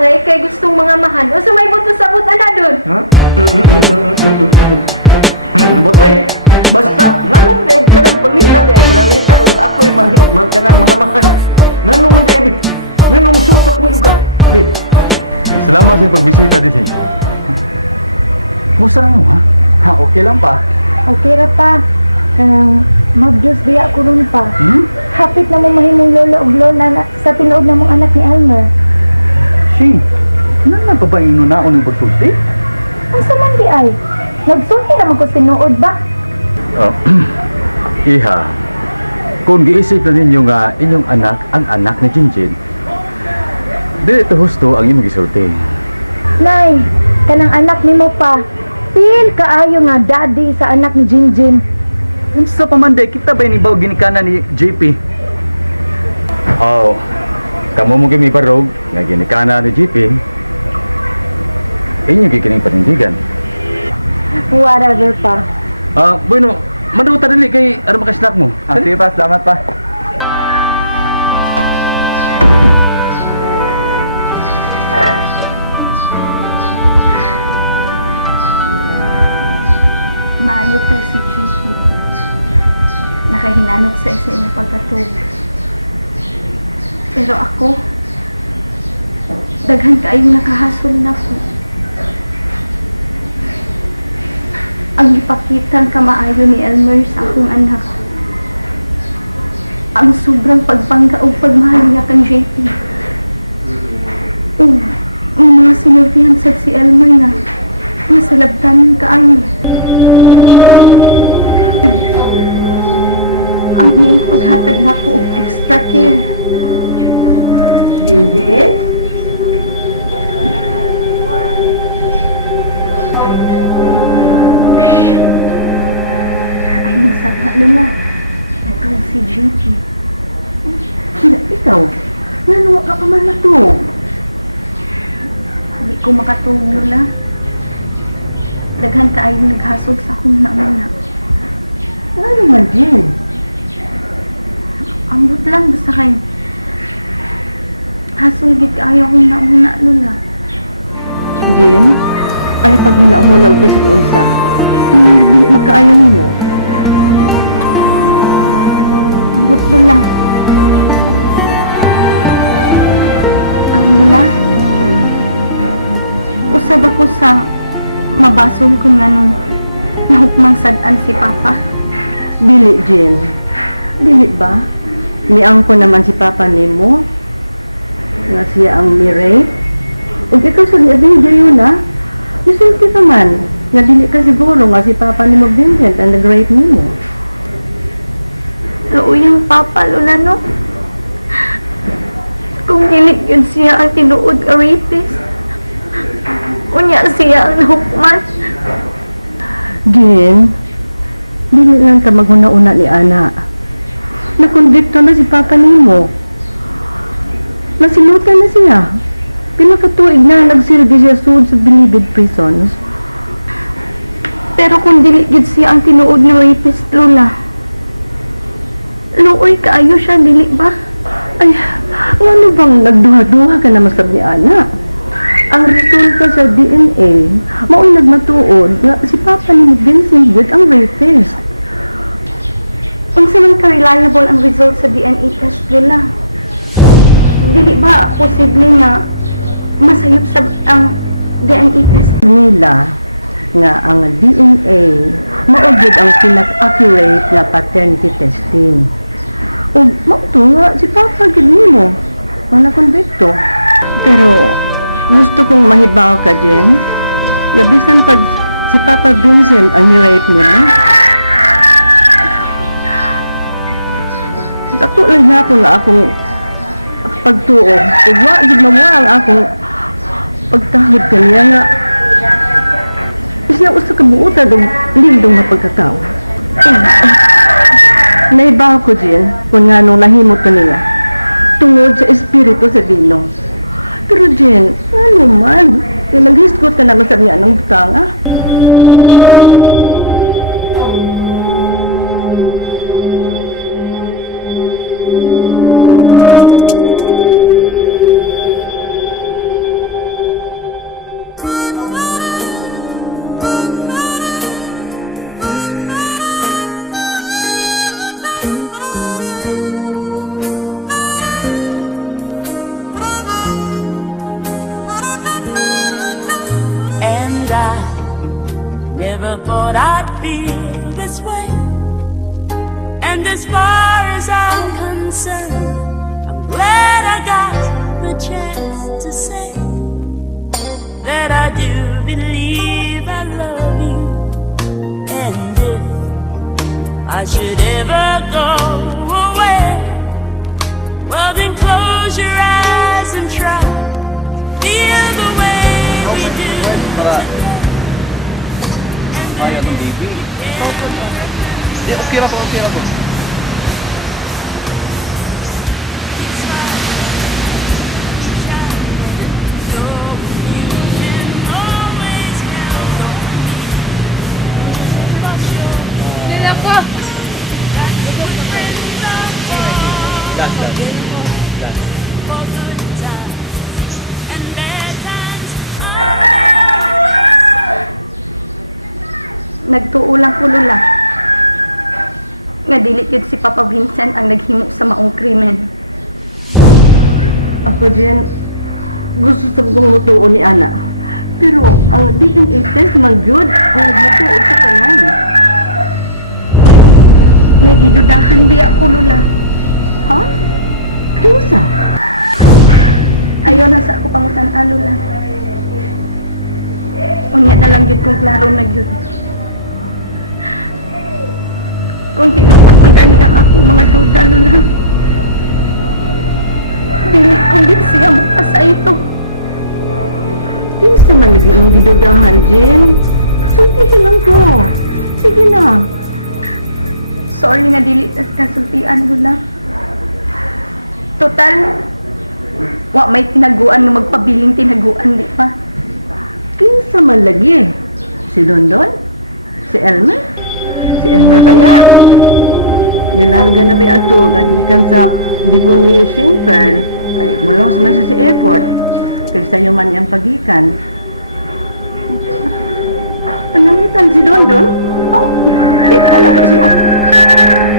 angay kay gustong mga mahan o sumay buto sa buta na dun. Ha? Botoy, basta nganong deg ka ng palitan deg palitan ug ako'y kanang mga mahan. Nganong deg nganong supak mo ka? Be. Salamat sa pagbisita din. Musta mo ha? Ha, okay lang pa. Okay ra pa. Mag-Diyos biya ko ron pa. Hapit na mo mahimong lolo o lola na sa tinuod na mong anak ni Elmer. Si, nana pa ba yung nunaon ng pagsulti? Ang saman di ay, nagsulti naman ko tinuod ba? Iha, kung giisip na ninyo nga inyong anak ang anak ni JenJen, di ito husto ang imong gisulti. Nay, kanang anak ni mo pa, feel kaayo nga daddy sa anak ni JenJen. Sa pamanday, kita ba yung ibaw ginikana ni JP? Oh, kamo mo gimi parog nga ginikana ni JP. Inyo gikining panindigan. Whatever pa. Bueno, maduta dali kay aron makasnack mo. Sige pa, salamat pa. Maayo po si JP. Nakahinanok sa isa ng pagkatug. Pero ako, daghan kaayong nakahasol na ko. Ang ipakitang kamaayo ni Elmer sa akong anak. Ang sobrang pagpangga o pagmahal niya kang JP. May mga sinurbihan sa si Elmer na masalabtan kaayo. Ang iyong paghatag na ko og extra care. JenJen? Ay, masaba nila. Natawag si JP. Ikaw? Nanuwa ka pa man na to? Hindi ko makatulog, Lola. Daghan kaayong naghasog sa akong nauna. Ano man, Jen? Ambot lang basta kay hasol gid kaayo akong nauna, Lola. Jen? Ay, pag muna bisag unsa, hindi magkaayon mo. Ambot, Lola. Ang Lola, usab ako sa mabasol kung nganong nahukmang sad-an si Papa. Dili, Jen. Dili ba? Niang ko naman si Papa nimo nga siya ang mirate. Ug ikaw sa niya yun na, isulti ka man. Nga dili ka siguro nga si Papa nimo Vincent ang nag-rape nimo. Luuyang Papa, Lola, no? Kung dili yun siya ang tinuod nga rapist, unya siya ang nahukman. Jen, dili lang ka maghuna-una ni Ana. Nakondikto na si Papa nimo. Nasilutan na siya. Pila ka tuig na nagsilbi siya sud sa bilibid prisons. Pero kung dili gid siya ang tinuod nga rapist, Lola, luoy kaayo siya, dili ba? Ay, ano bang nagduha-duha ka naman sa ni Ana? Ang resulta sa DNA, mao'y nagmatuod nga si Papa ni Vincent Wood ang rapist. Unsa man ka-reliable ang result sa DNA test, Lola? Dili ba posible nga masayop sa ang DNA test? Nila nga ang DNA maugid ang pinaka-accurate nga paternity testing. O mauto nga si Papa gid nimo wala konbikto. Pero gusto kong mahibaw ka, Jen. Labisan pag si Papa Vincent ang ni-rape nila. Ako lang ako nga akong pagtuo. Ug wa gid mawa ang akong pagtahod kaniya nga siya usa ka buutan og lindong nga pagkatao. Naibaw ko, Jen, kung nga nung nahimot ko niya tungod sa espiritu sa dinong. Pero Jen, ano man, nag-hisgot ka naman sa niya ng butanga. this way. And as far as I'm concerned, I'm glad I got the chance to say that I do believe I love you. And if I should ever go away, well then close your eyes and try feel the way we do today. Ay, atong baby. Di, okay lang po. Sila ko! Nagtuo lang ko, Lola. Nga dili gyud si Papa Vincent ang naghimo sa maong krimen. Ako Jen, gusto sa kong mutuo ni Ana. Pero ang DNA test man gyud ang nagmutuo sa kanay. May gidudahan biya ko, Lola. Ha? Kinsa? Ayaw na sa ako pangutan-an, Lola. Unya na lang gyud kung klaro na gyud. Kung tinuod magani ang akong mga duda, Lola. Dili kong gyud siya makasa ito. Kinsa man lagi ang gidudahan, Jen? Sultihin lang ko. Sige na. Sorry nga dili tas kasultian, Lola. Total, wa may tinaguan nga magpabiling tinaguan, di pa. Kinsa man lagi? Si Dondon? Si Elmer? Si Elmer kaya? Nilarga na ba ato kagikan sa deprivation fair kay mula man siya sa airport kay sayo man iyang pagikan. Panangitan si Dondon? Oh, ito na to siya.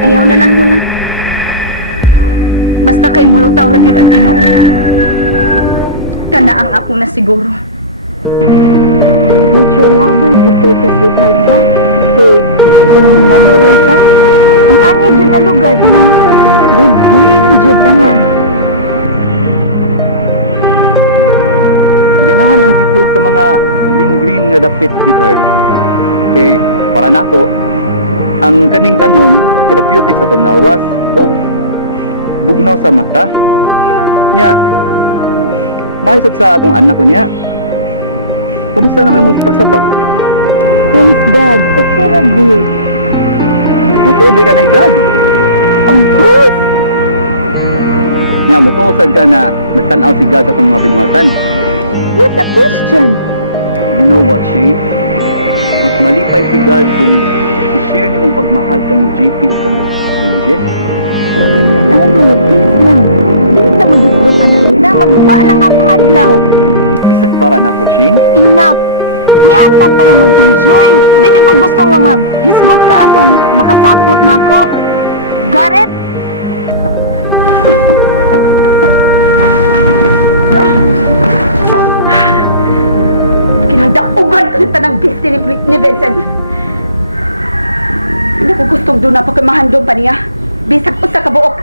Ayaw na lang, Lola. Basta kay mulutaw ra gyud ang Ginoo. Kana ang ako na siguro. Mutual lover, dito ka si Tarsa. Kung manulong ka, ang ani dyan na lugar, good dyan tanan. Ganahan lang dito sa mga green nga dapit retard. Kay para nako ang kaning tanong therapeutic sa tunglawas o bugnaw sa mata. Nya, maisag sa atong anak ko niya. Kumusta naman mong pagsabak? Thanks God, okay na good. Ito, di ka na igad. Of course! Nga, mutosag ka na nagtanaw si God sa itong mga binuhatan. What a question! You know what, Shay? Mas malipay si God kung i-share niyo mong pagmahal ka ng JP o kang JenJen. Alam mo, please lang. Hindi ka mag-isgot ang kanina. Magba lang akong adlaw. Bisag para na ako, Shane. Enough! Iyata para mag-enjoy. Hindi ko gusto nga mag-isgot ka atong makasapot na ako. Gareth? Kinagdaugan ko yung tanang bis ni Vincent. Hindi ko gustong doon na pa ko'y mahandong pa niya. Bisag ko sa kabuok.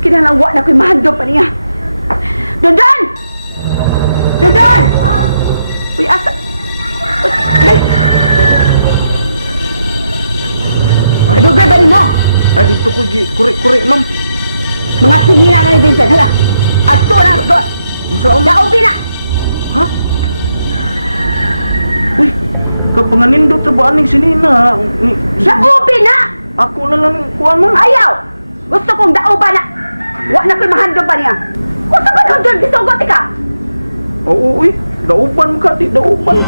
Kinalangwa na ko'y mahandong pa niya. Dondon! Dondon! Uy, asa? Uy, dali! Dugay ba mo? Ay, dito ko kuri, ma'am. Mga singina na ni Vincent. Hala! Adto na, go! Daubi na! Ha? Uy, kapanganindot sa ba aning sinina? Daubi na! Ako na lang kuhan mo. Ayaw! Gusto kong dauba na! Wa na ko'y mahandong pa niya. Gusto ba doon doon? Gisugot ka? Oo, uy. Dauban ka, di dauban.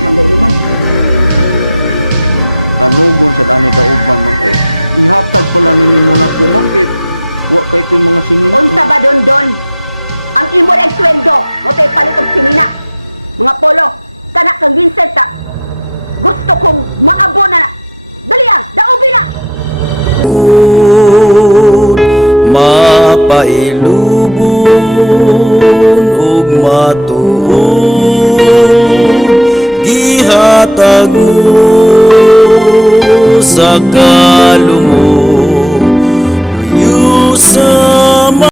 Mandali mo. Kanugon sa dani dauban man eh. Ihatag pala nini mo na ko man kay wa kay ko mga sinina. Unsa ba Dondon? Ang imo na sweldo, mo tay palit og sinina. Mga polo, kana kang Vincent ta. Gusto kong maabo na. Dali ang, daubi na. Mapailubon ug matuod sa kaluluwa.